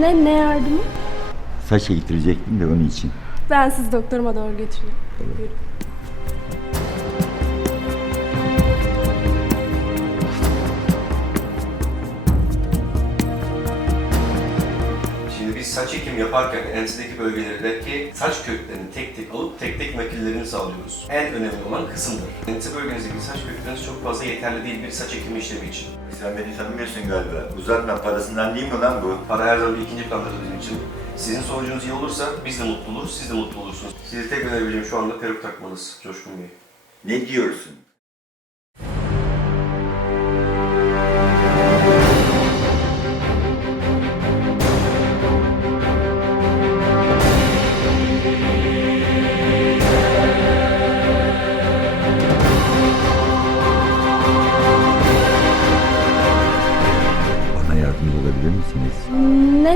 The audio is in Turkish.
Ne, ne yardımı? Saç ektirecektim de onun için. Ben sizi doktoruma doğru götüreyim. Evet. Buyurun. Saç ekim yaparken ensedeki bölgelerdeki saç köklerini tek tek alıp tek tek nakillerini sağlıyoruz. En önemli olan kısımdır. Ense bölgenizdeki saç kökleriniz çok fazla yeterli değil bir saç ekimi işlemi için. Sen beni tanımıyorsun galiba. Uzatma parasından değil mi lan bu? Para her zaman ikinci plandadır bizim için. Sizin sonucunuz iyi olursa biz de mutlu oluruz, siz de mutlu olursunuz. Size tek önerebileceğim şu anda peruk takmanız Coşkun Bey. Ne diyorsun? yardımcı olabilir misiniz? Ne